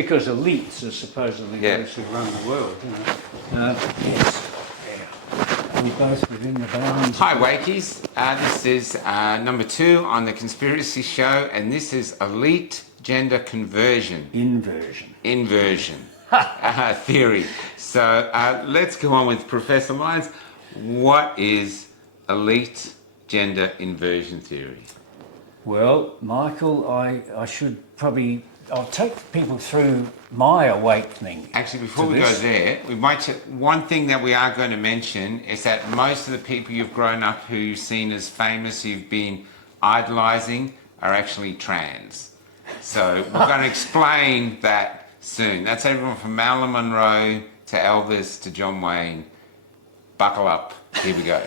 because elites are supposedly those who run the world, yes. Are we both within the bounds? Hi Wakies, this is number 2 on the Conspiracy Show, and this is elite gender conversion. Inversion. Theory. So let's go on with Professor Lyons. What is elite gender inversion theory? Well, Michael, I should probably... I'll take people through my awakening. Actually, before we go there, we might. One thing that we are going to mention is that most of the people you've grown up who you've seen as famous, you've been idolising, are actually trans. So we're going to explain that soon. That's everyone from Marilyn Monroe to Elvis to John Wayne. Buckle up. Here we go.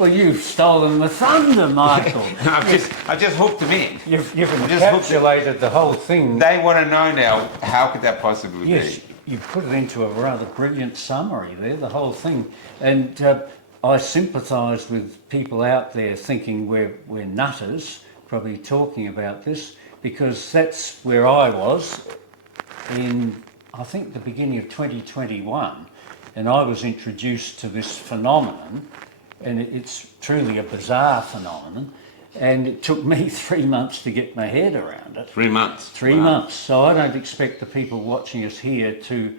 Well, you've stolen the thunder, Michael. I just hooked them in. You've encapsulated the whole thing. They want to know now, how could that possibly be? Yes, you put it into a rather brilliant summary there, the whole thing. And I sympathise with people out there thinking we're nutters, probably talking about this, because that's where I was in, I think, the beginning of 2021. And I was introduced to this phenomenon, and it's truly a bizarre phenomenon, and it took me 3 months to get my head around it. 3 months? 3 months. So I don't expect the people watching us here to,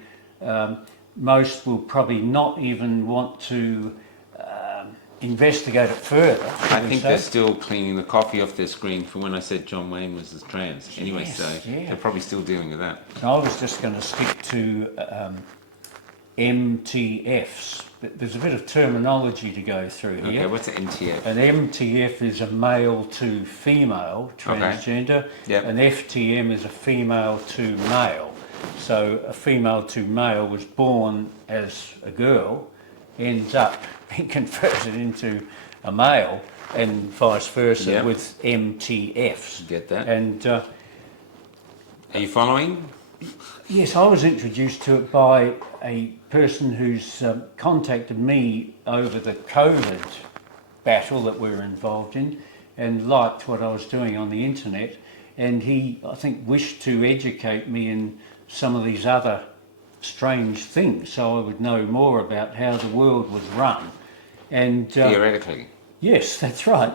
most will probably not even want to investigate it further. I think they're still cleaning the coffee off their screen from when I said John Wayne was as trans. Anyway, yes, so they're probably still dealing with that. I was just going to stick to MTFs. There's a bit of terminology to go through here. Okay, what's an MTF? An MTF is a male to female transgender. Okay. Yep. An FTM is a female to male. So a female to male was born as a girl, ends up being converted into a male, and vice versa with MTFs. Get that? And are you following? Yes, I was introduced to it by a person who's contacted me over the COVID battle that we were involved in, and liked what I was doing on the internet, and he, I think, wished to educate me in some of these other strange things, so I would know more about how the world was run. And theoretically. Yes, that's right.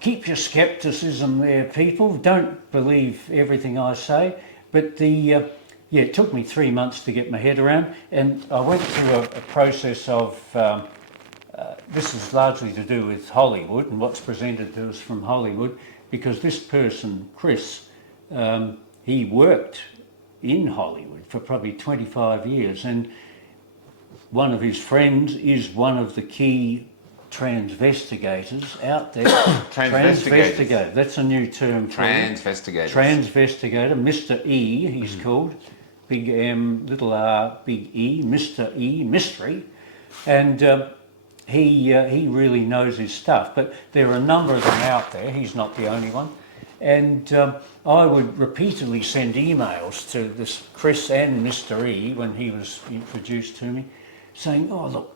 Keep your scepticism there, people. Don't believe everything I say. But it took me 3 months to get my head around, and I went through a process of, this is largely to do with Hollywood and what's presented to us from Hollywood, because this person, Chris, he worked in Hollywood for probably 25 years, and one of his friends is one of the key transvestigators out there. Transvestigator. That's a new term. Transvestigator. Transvestigator. Mr. E, he's called. Big M, little R, big E. Mr. E, mystery. And he really knows his stuff. But there are a number of them out there. He's not the only one. And I would repeatedly send emails to this Chris and Mr. E when he was introduced to me, saying, oh, look,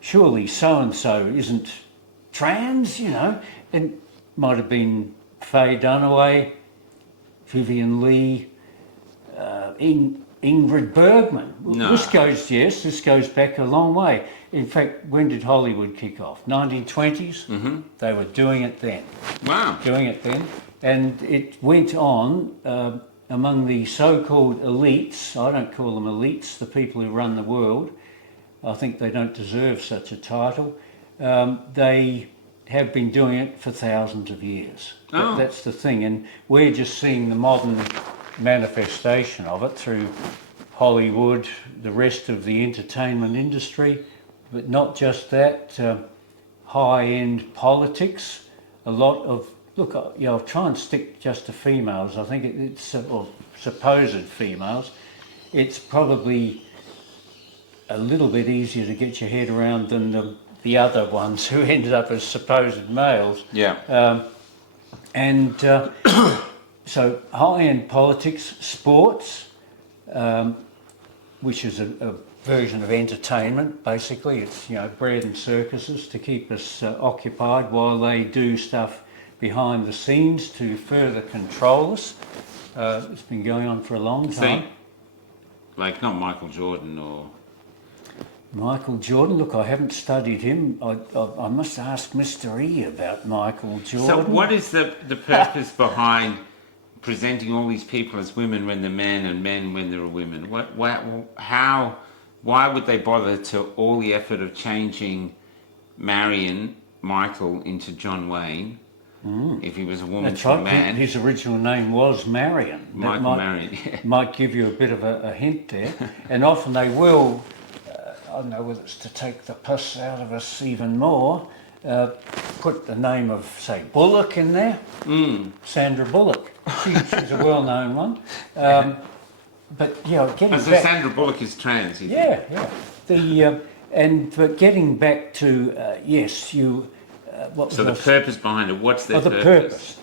surely so-and-so isn't trans, and might have been Faye Dunaway, Vivian Lee, Ingrid Bergman. No. This goes back a long way. In fact, when did Hollywood kick off? 1920s? Mm-hmm. They were doing it then. Wow. Doing it then. And it went on among the so-called elites. I don't call them elites, the people who run the world. I think they don't deserve such a title. They have been doing it for thousands of years. Oh. That's the thing, and we're just seeing the modern manifestation of it through Hollywood, the rest of the entertainment industry, but not just that, high-end politics, a lot of, look, I'll try and stick just to females. I think it's or supposed females. It's probably a little bit easier to get your head around than the other ones who ended up as supposed males. Yeah. So high-end politics, sports, which is a version of entertainment, basically. It's, bread and circuses to keep us occupied while they do stuff behind the scenes to further control us. It's been going on for a long See, time. like not Michael Jordan or... Michael Jordan, look, I haven't studied him. I must ask Mr. E about Michael Jordan. So what is the purpose behind presenting all these people as women when they're men and men when they're women? Why would they bother to all the effort of changing Marion Michael into John Wayne if he was a woman That's to a right. man? His original name was Marion. Michael Marion, yeah. Might give you a bit of a hint there. And often they will, I don't know whether it's to take the piss out of us even more, put the name of, say, Bullock in there. Sandra Bullock. She's a well-known one. But, getting So back... Sandra Bullock is trans, you think? Yeah. But getting back to, yes, you... what So was the purpose behind it, what's their the purpose?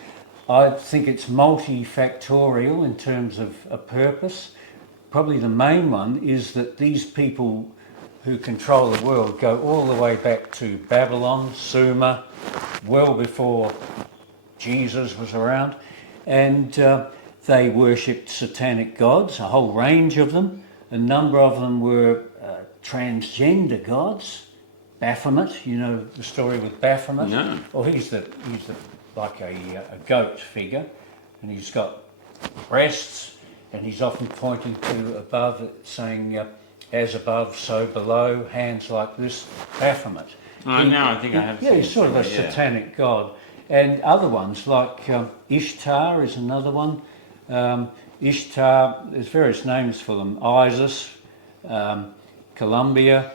I think it's multifactorial in terms of a purpose. Probably the main one is that these people who control the world go all the way back to Babylon, Sumer, well before Jesus was around, and they worshipped satanic gods, a whole range of them. A number of them were transgender gods. Baphomet, you know the story with Baphomet? No. Well, he's like a goat figure, and he's got breasts, and he's often pointing to above, saying, as above, so below, hands like this, Baphomet. I think I have Yeah, seen he's sort of a it, yeah. satanic god. And other ones, like Ishtar is another one. Ishtar, there's various names for them. Isis, Columbia.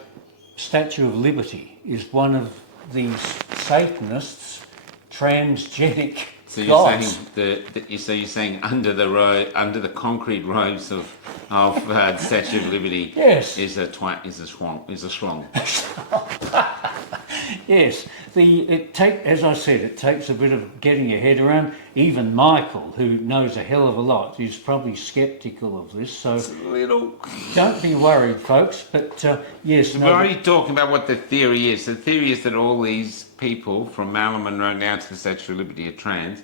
Statue of Liberty is one of these Satanists' transgenic So you're gods. saying you're saying under the concrete roads of the Statue of Liberty Yes. is a schlong. Yes, as I said, it takes a bit of getting your head around. Even Michael, who knows a hell of a lot, is probably sceptical of this. So Little. don't be worried, folks. But yes, We're already talking about what the theory is. The theory is that all these people from Marilyn Monroe down to the Statue of Liberty are trans.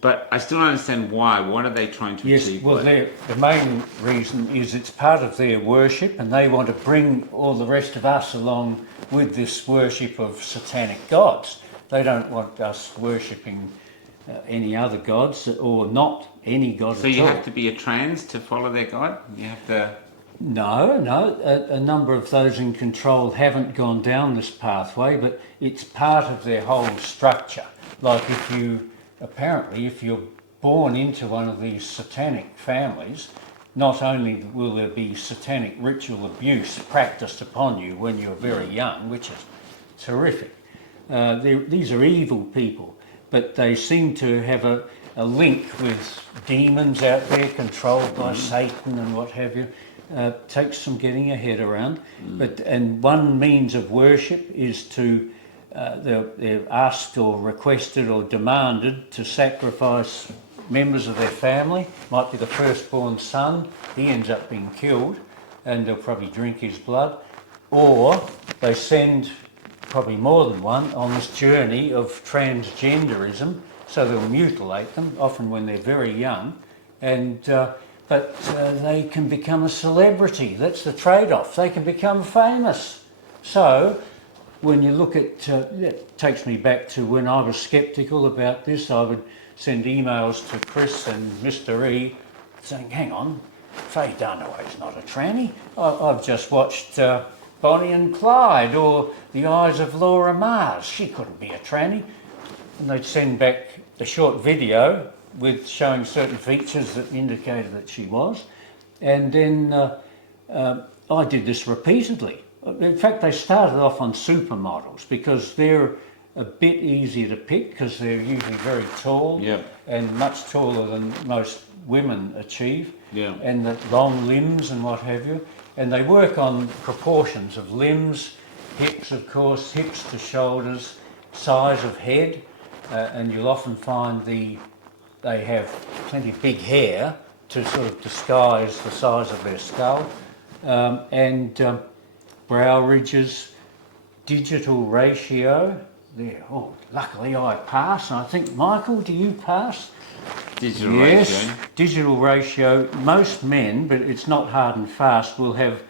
But I still don't understand why. What are they trying to yes, achieve? well, the main reason is it's part of their worship, and they want to bring all the rest of us along with this worship of satanic gods. They don't want us worshipping any other gods, or not any god So at you all. have to be a trans to follow their god? You have to... No, a number of those in control haven't gone down this pathway, but it's part of their whole structure. Like if you're born into one of these satanic families, not only will there be satanic ritual abuse practiced upon you when you're very young, which is terrific. These are evil people, but they seem to have a link with demons out there controlled by Satan and what have you. Takes some getting your head around, and one means of worship is to they're asked or requested or demanded to sacrifice members of their family. Might be the firstborn son, he ends up being killed, and they'll probably drink his blood, or they send probably more than one on this journey of transgenderism, so they'll mutilate them, often when they're very young, and but they can become a celebrity. That's the trade-off. They can become famous. So when you look at, that takes me back to when I was sceptical about this. I would send emails to Chris and Mr. E saying, hang on, Faye Dunaway's not a tranny. I've just watched Bonnie and Clyde or The Eyes of Laura Mars. She couldn't be a tranny. And they'd send back a short video with showing certain features that indicated that she was. And then I did this repeatedly. In fact, they started off on supermodels because they're a bit easier to pick because they're usually very tall and much taller than most women achieve, and the long limbs and what have you. And they work on proportions of limbs, hips, of course, hips to shoulders, size of head, and you'll often find they have plenty of big hair to sort of disguise the size of their skull, and brow ridges, digital ratio. There. Oh, luckily I pass. And I think, Michael, do you pass? Digital Yes, ratio. digital ratio. Most men, but it's not hard and fast, will have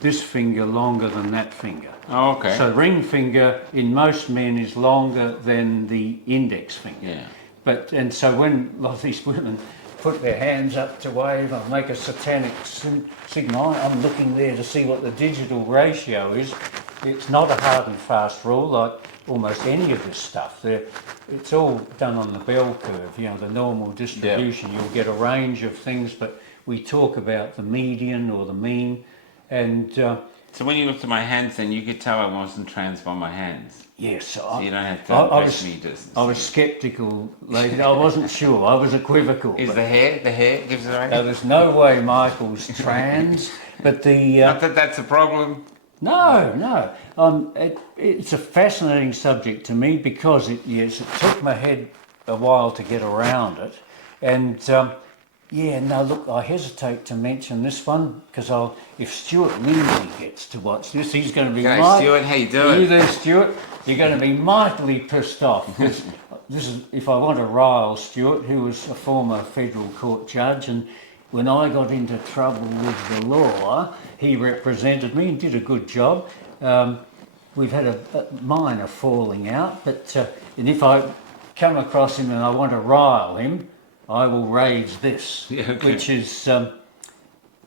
this finger longer than that finger. Oh, okay. So ring finger in most men is longer than the index finger. Yeah. And so when a lot of these women put their hands up to wave or make a satanic signal, I'm looking there to see what the digital ratio is. It's not a hard and fast rule like almost any of this stuff. It's all done on the bell curve, you know, the normal distribution. You'll get a range of things, but we talk about the median or the mean. And So when you looked at my hands, then you could tell I wasn't trans by my hands. yes, So you don't have to impress me. I was sceptical, lady. I wasn't sure. I was equivocal. Is the hair gives it away? There's no way Michael's trans, but Not that that's a problem. No. It's a fascinating subject to me because it took my head a while to get around it, and look, I hesitate to mention this one because if Stuart Lindsay gets to watch this, he's going to be Stuart, how you doing? You there, Stuart? You're going to be mightily pissed off because this is if I want to rile Stuart, who was a former federal court judge, and when I got into trouble with the law, he represented me and did a good job. We've had a minor falling out, but and if I come across him and I want to rile him, I will raise this, which is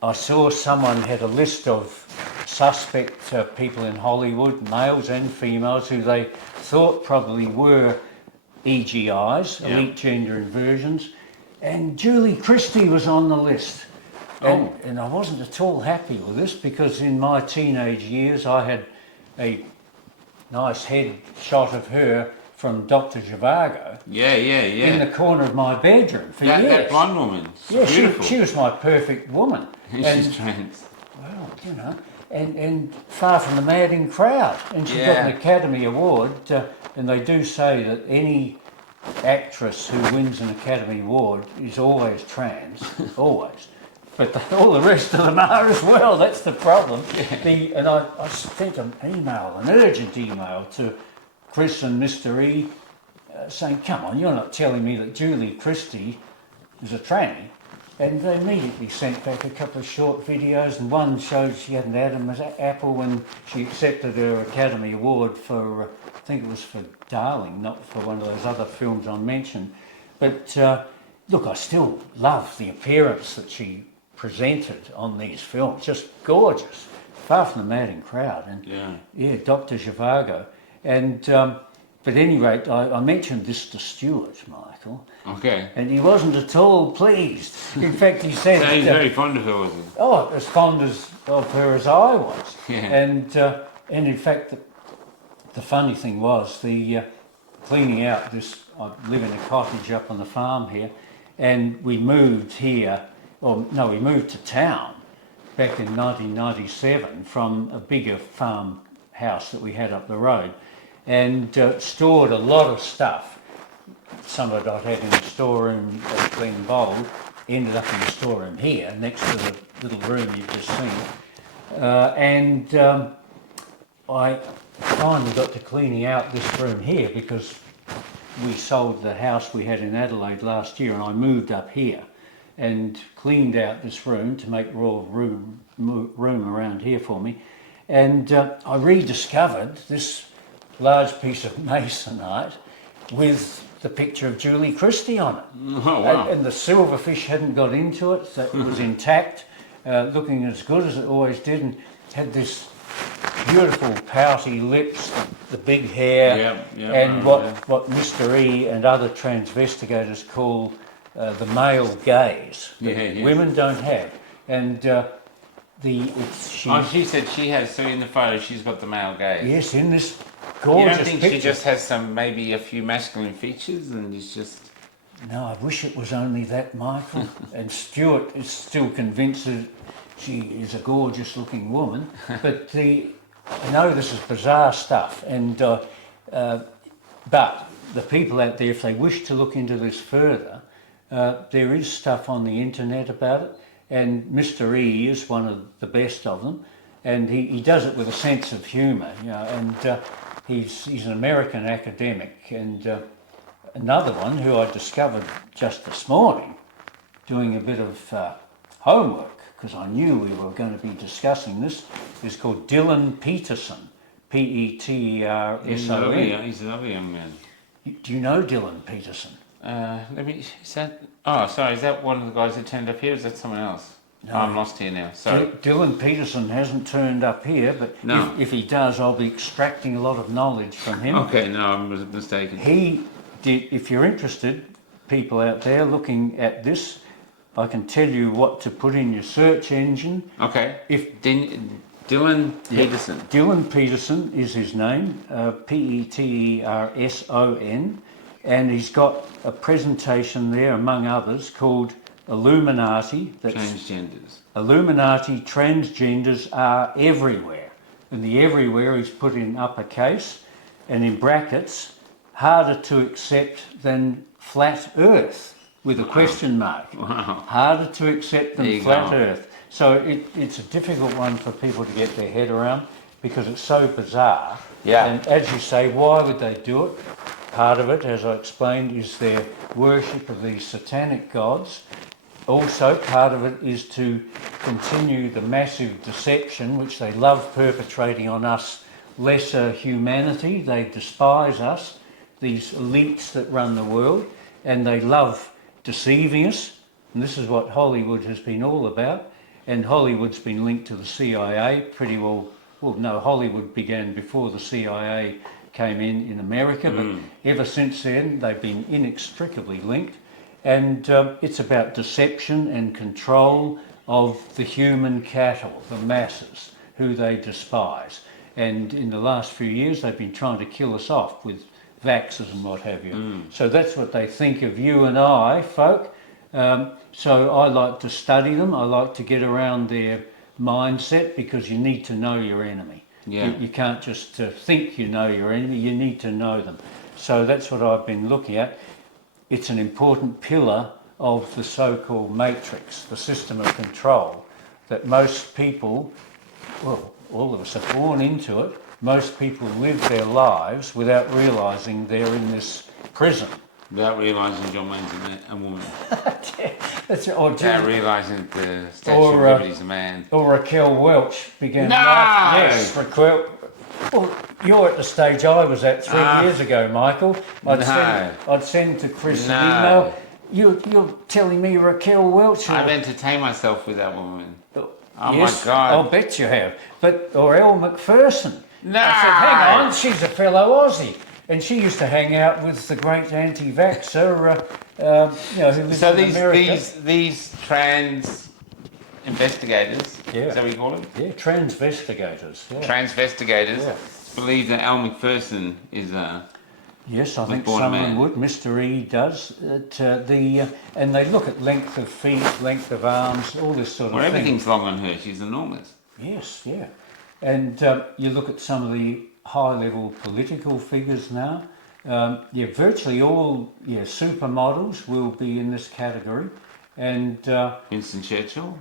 I saw someone had a list of suspect people in Hollywood, males and females, who they thought probably were EGIs, elite gender inversions, and Julie Christie was on the list. And I wasn't at all happy with this because in my teenage years I had a nice head shot of her from Dr. Zhivago in the corner of my bedroom for years. That blonde woman. Beautiful. She was my perfect woman. She's trans. Well, you know, and far from the madding crowd. And she got an Academy Award, and they do say that any actress who wins an Academy Award is always trans, always. But all the rest of them are as well, that's the problem. And I sent an urgent email to Chris and Mr. E saying, come on, you're not telling me that Julie Christie is a tranny. And they immediately sent back a couple of short videos, and one showed she had an Adam's apple when she accepted her Academy Award for, I think it was for Darling, not for one of those other films I mentioned. But look, I still love the appearance that she presented on these films, just gorgeous, far from the madding crowd. And Dr. Zhivago. And but at any rate, I mentioned this to Stuart, Michael. Okay. And he wasn't at all pleased. In fact, he said... So he's very fond of her, was he? Oh, as fond of her as I was. Yeah. And in fact, the funny thing was, the cleaning out this... I live in a cottage up on the farm here, and we moved here, we moved to town back in 1997 from a bigger farm house that we had up the road, and stored a lot of stuff. Some of it I'd had in the storeroom at Glenbold, ended up in the storeroom here, next to the little room you've just seen. I finally got to cleaning out this room here because we sold the house we had in Adelaide last year, and I moved up here and cleaned out this room to make more room around here for me. And I rediscovered this large piece of masonite with the picture of Julie Christie on it. Oh, wow. And the silverfish hadn't got into it, that was intact, looking as good as it always did, and had this beautiful pouty lips, the big hair, and what Mr. E and other transvestigators call the male gaze that women don't have. And she said she has, so in the photo she's got the male gaze. Yes, in this gorgeous You don't think picture. she just has maybe a few masculine features and is just... No, I wish it was only that, Michael. And Stuart is still convinced that she is a gorgeous looking woman. But I know this is bizarre stuff, and but the people out there, if they wish to look into this further, there is stuff on the internet about it, and Mr. E is one of the best of them, and he does it with a sense of humour, you know, and he's an American academic, and another one who I discovered just this morning, doing a bit of homework, because I knew we were going to be discussing this, is called Dylan Peterson, Peterson. He's a lovely young man. Do you know Dylan Peterson? Is that one of the guys that turned up here? Or is that someone else? No. I'm lost here now. Sorry. Dylan Peterson hasn't turned up here, but No. if he does, I'll be extracting a lot of knowledge from him. Okay, no, I'm mistaken. He did, if you're interested, people out there looking at this, I can tell you what to put in your search engine. Okay. If Dylan Peterson. Dylan Peterson is his name, Peterson, and he's got a presentation there, among others, called Illuminati. Transgenders. Illuminati transgenders are everywhere. And the everywhere is put in uppercase and in brackets, harder to accept than flat earth with a question mark. Wow. Harder to accept There than you flat go. earth. So it's a difficult one for people to get their head around because it's so bizarre. Yeah. And as you say, why would they do it? Part of it, as I explained, is their worship of these satanic gods. Also, part of it is to continue the massive deception which they love perpetrating on us lesser humanity. They despise us, these elites that run the world, and they love deceiving us. And this is what Hollywood has been all about. And Hollywood's been linked to the CIA pretty well. Well, no, Hollywood began before the CIA came in America, but ever since then they've been inextricably linked. And it's about deception and control of the human cattle, the masses, who they despise. And in the last few years, they've been trying to kill us off with vaxxers and what have you. So that's what they think of you and I, folk. So I like to study them. I like to get around their mindset because you need to know your enemy. Yeah. You can't just think you know your enemy, you need to know them. So that's what I've been looking at. It's an important pillar of the so-called matrix, the system of control, that most people, well, all of us are born into it. Most people live their lives without realising they're in this prison. Without realising John Wayne's a woman. That's it. Or Without realising that the Statue of Liberty's a man. Or Raquel Welch began No! life. Yes, Raquel. Well, you're at the stage I was at 3 years ago, Michael. I'd send to Chris an email. You're telling me Raquel Welch? I've entertained myself with that woman. Oh Yes, my God. I'll bet you have. Or Elle Macpherson. No! I said, hang on, she's a fellow Aussie. And she used to hang out with the great anti-vaxxer, who lives So in America. these trans investigators, is that what you call them? Yeah, transvestigators. Yeah. Transvestigators believe that Elle Macpherson is Yes, I think born a someone man. would. Mr. E does. And they look at length of feet, length of arms, all this sort of Well, thing. everything's long on her. She's enormous. Yes, yeah. And you look at some of the high-level political figures now. Virtually all supermodels will be in this category. And Winston Churchill.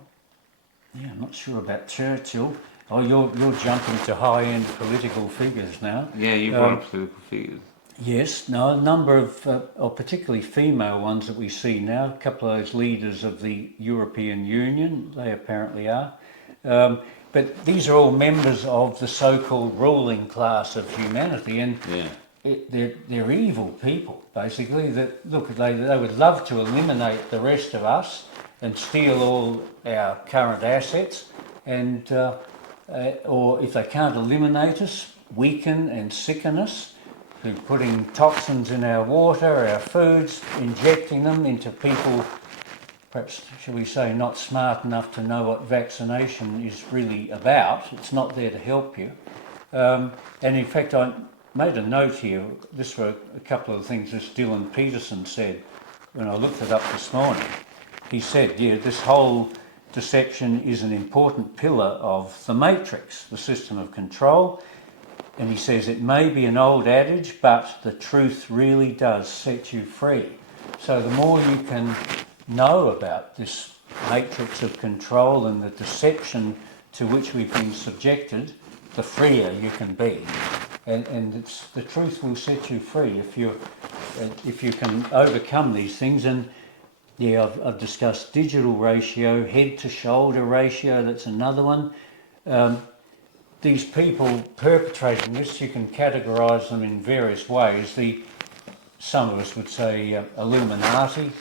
yeah, I'm not sure about Churchill. Oh, you're jumping to high-end political figures now. Yeah, you brought up political figures. Yes, no, a number of particularly female ones that we see now. A couple of those leaders of the European Union, they apparently are. But these are all members of the so-called ruling class of humanity, and they're evil people, basically. That look, they would love to eliminate the rest of us and steal all our current assets, and or if they can't eliminate us, weaken and sicken us through putting toxins in our water, our foods, injecting them into people, perhaps, shall we say, not smart enough to know what vaccination is really about. It's not there to help you. And in fact, I made a note here. This were a couple of things this Dylan Peterson said when I looked it up this morning. He said, this whole deception is an important pillar of the matrix, the system of control. And he says it may be an old adage, but the truth really does set you free. So the more you can know about this matrix of control and the deception to which we've been subjected, the freer you can be. And the truth will set you free. If you're if you can overcome these things, and yeah, I've discussed digital ratio, head to shoulder ratio, that's another one. These people perpetrating this, you can categorise them in various ways. Some of us would say Illuminati,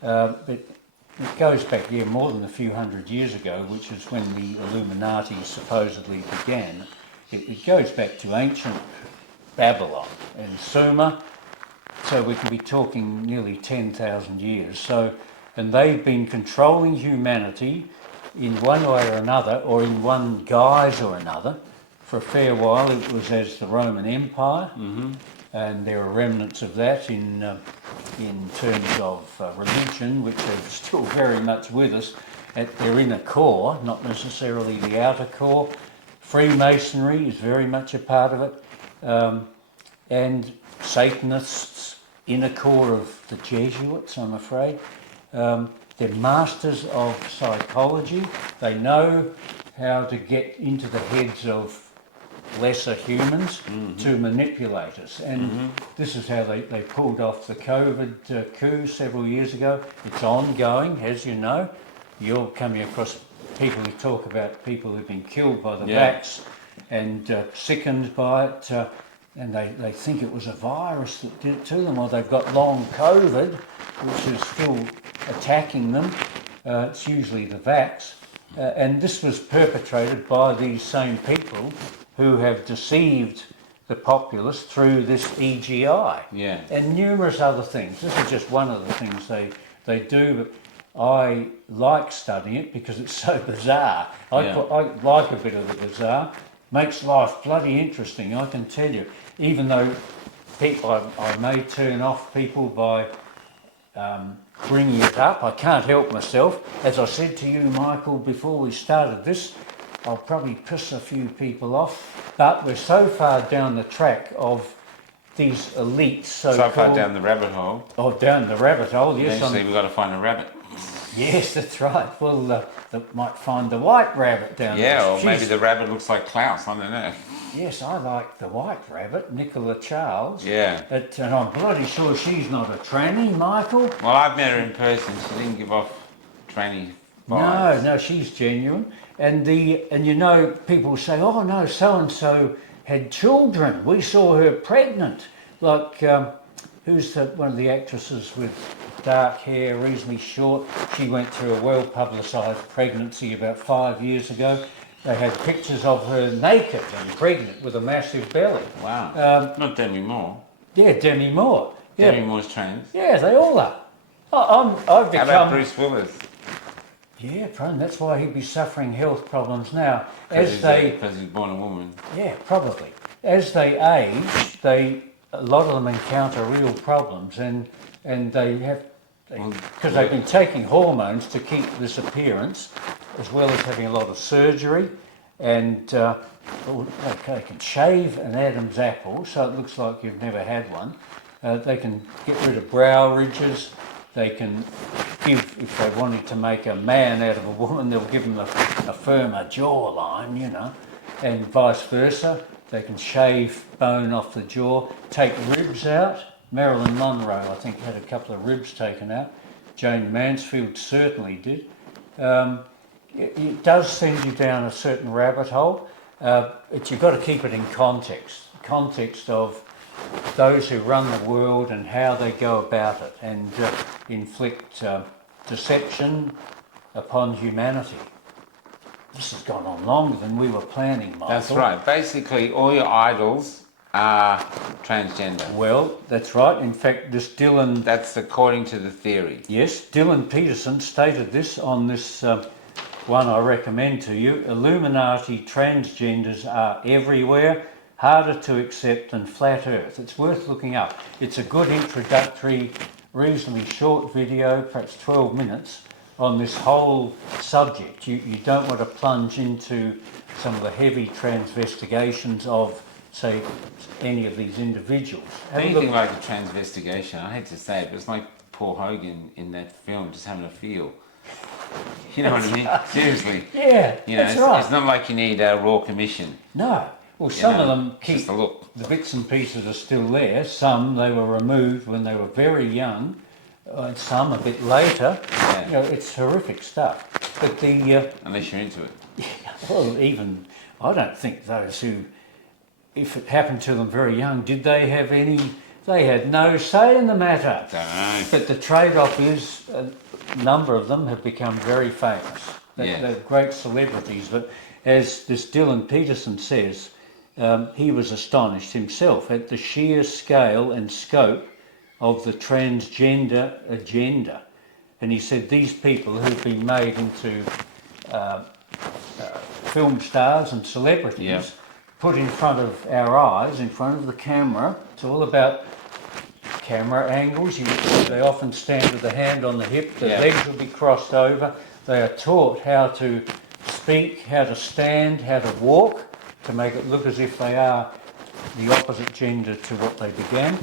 but it goes back, more than a few hundred years ago, which is when the Illuminati supposedly began. It goes back to ancient Babylon and Sumer, so we can be talking nearly 10,000 years. So, and they've been controlling humanity in one way or another, or in one guise or another, for a fair while. It was as the Roman Empire, and there are remnants of that in terms of religion, which are still very much with us at their inner core, not necessarily the outer core. Freemasonry is very much a part of it, and Satanists, inner core of the Jesuits, I'm afraid. They're masters of psychology. They know how to get into the heads of lesser humans to manipulate us. And this is how they pulled off the COVID coup several years ago. It's ongoing, as you know. You're coming across people who talk about people who've been killed by the vax and sickened by it, and they think it was a virus that did it to them, or they've got long COVID, which is still attacking them. It's usually the vax. And this was perpetrated by these same people who have deceived the populace through this EGI and numerous other things. This is just one of the things they do, but I like studying it because it's so bizarre. I like a bit of the bizarre. Makes life bloody interesting, I can tell you. Even though I may turn off people by bringing it up, I can't help myself. As I said to you, Michael, before we started this, I'll probably piss a few people off, but we're so far down the track of these elites, so far down the rabbit hole. Oh, down the rabbit hole, yes. Eventually we've got to find a rabbit. Yes, that's right. Well, they might find the white rabbit down there. Yeah, or maybe the rabbit looks like Klaus, I don't know. Yes, I like the white rabbit, Nicola Charles. Yeah. And I'm bloody sure she's not a tranny, Michael. Well, I've met her in person. She didn't give off tranny vibes. No, she's genuine. And you know, people say, oh no, so-and-so had children. We saw her pregnant. Like, who's one of the actresses with dark hair, reasonably short? She went through a well-publicised pregnancy about 5 years ago. They had pictures of her naked and pregnant with a massive belly. Wow. Not Demi Moore. Yeah, Demi Moore. Yeah. Demi Moore's trans. Yeah, they all are. I've become... How about Bruce Willis? Yeah, probably. That's why he'd be suffering health problems now. Because he's born a woman. Yeah, probably. As they age, a lot of them encounter real problems, and they have... Because they've been taking hormones to keep this appearance, as well as having a lot of surgery, and they can shave an Adam's apple so it looks like you've never had one. They can get rid of brow ridges. They can give, if they wanted to make a man out of a woman, they'll give them a firmer jawline, you know, and vice versa. They can shave bone off the jaw, take ribs out. Marilyn Monroe, I think, had a couple of ribs taken out. Jane Mansfield certainly did. It does send you down a certain rabbit hole, but you've got to keep it in context of those who run the world and how they go about it, and inflict deception upon humanity. This has gone on longer than we were planning, Michael. That's right. Basically, all your idols are transgender. Well, that's right. In fact, this Dylan... That's according to the theory. Yes, Dylan Peterson stated this on this one I recommend to you. Illuminati transgenders are everywhere, harder to accept than flat earth. It's worth looking up. It's a good introductory, reasonably short video, perhaps 12 minutes, on this whole subject. You don't want to plunge into some of the heavy transvestigations of, say, any of these individuals. Anything like a transvestigation, I hate to say it, but it's like Paul Hogan in that film, just having a feel. You know what I mean? Seriously. Yeah, You know, that's right. It's not like you need a royal commission. No. Well, some know, of them it's keep just a look. the bits and pieces are still there. Some they were removed when they were very young, and some a bit later. Yeah. You know, it's horrific stuff. But the Unless you're into it. well, even I don't think those who, if it happened to them very young, did they have any? They had no say in the matter. Don't know. But the trade-off is a number of them have become very famous. Yes. They're great celebrities. But as this Dylan Peterson says, he was astonished himself at the sheer scale and scope of the transgender agenda. And he said these people who've been made into film stars and celebrities, Yep. put in front of our eyes, in front of the camera. It's all about camera angles. They often stand with the hand on the hip, the Yeah. legs will be crossed over. They are taught how to speak, how to stand, how to walk, to make it look as if they are the opposite gender to what they began.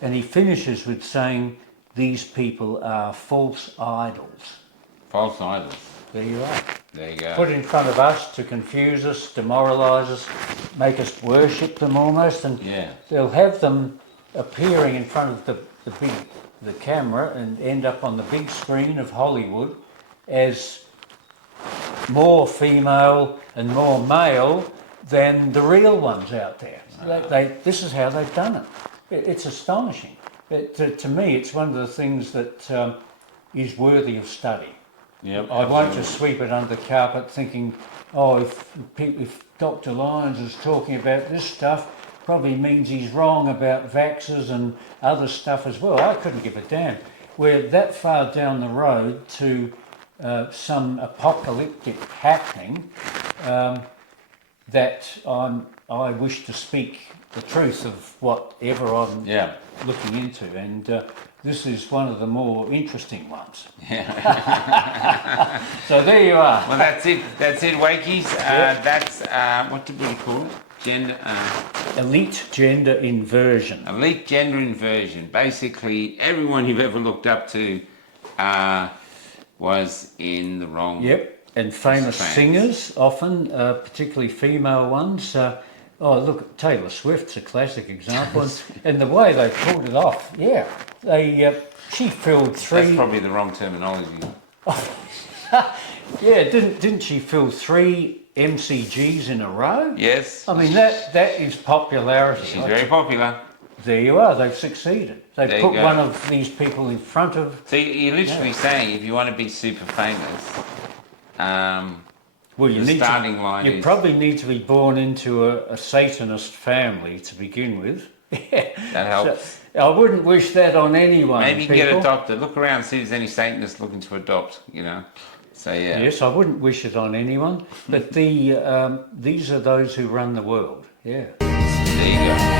And he finishes with saying, these people are false idols. False idols. There you are. There you go. Put in front of us to confuse us, demoralise us, make us worship them almost, and Yeah. they'll have them appearing in front of the camera and end up on the big screen of Hollywood as more female and more male than the real ones out there. This is how they've done it. It's astonishing. To me, it's one of the things that is worthy of study. Yep. I won't just sweep it under the carpet thinking, oh, if Dr. Lyons is talking about this stuff, probably means he's wrong about vaxxers and other stuff as well. I couldn't give a damn. We're that far down the road to some apocalyptic happening that I wish to speak the truth of whatever I'm Yeah. looking into, and this is one of the more interesting ones. Yeah. So there you are. Well, that's it. That's it, Wakeys. Yep. That's what did we call it? Gender. Elite gender inversion. Elite gender inversion. Basically, everyone you've ever looked up to was in the wrong. Yep, and famous Expains. singers, often, particularly female ones. Oh, look, Taylor Swift's a classic example, and the way they pulled it off. Yeah, she filled three. That's probably the wrong terminology. Yeah, didn't she fill 3 MCGs in a row? Yes. I mean that is popularity. She's very popular. There you are. They've succeeded. They There you put go. one of these people in front of. So you're literally saying if you want to be super famous, Well, you the need starting to, line you is- probably need to be born into a Satanist family to begin with. that helps. So, I wouldn't wish that on anyone. Maybe you can people. get adopted. Look around, see if there's any Satanists looking to adopt. So yeah. Yes, I wouldn't wish it on anyone. But these are those who run the world. Yeah. There you go.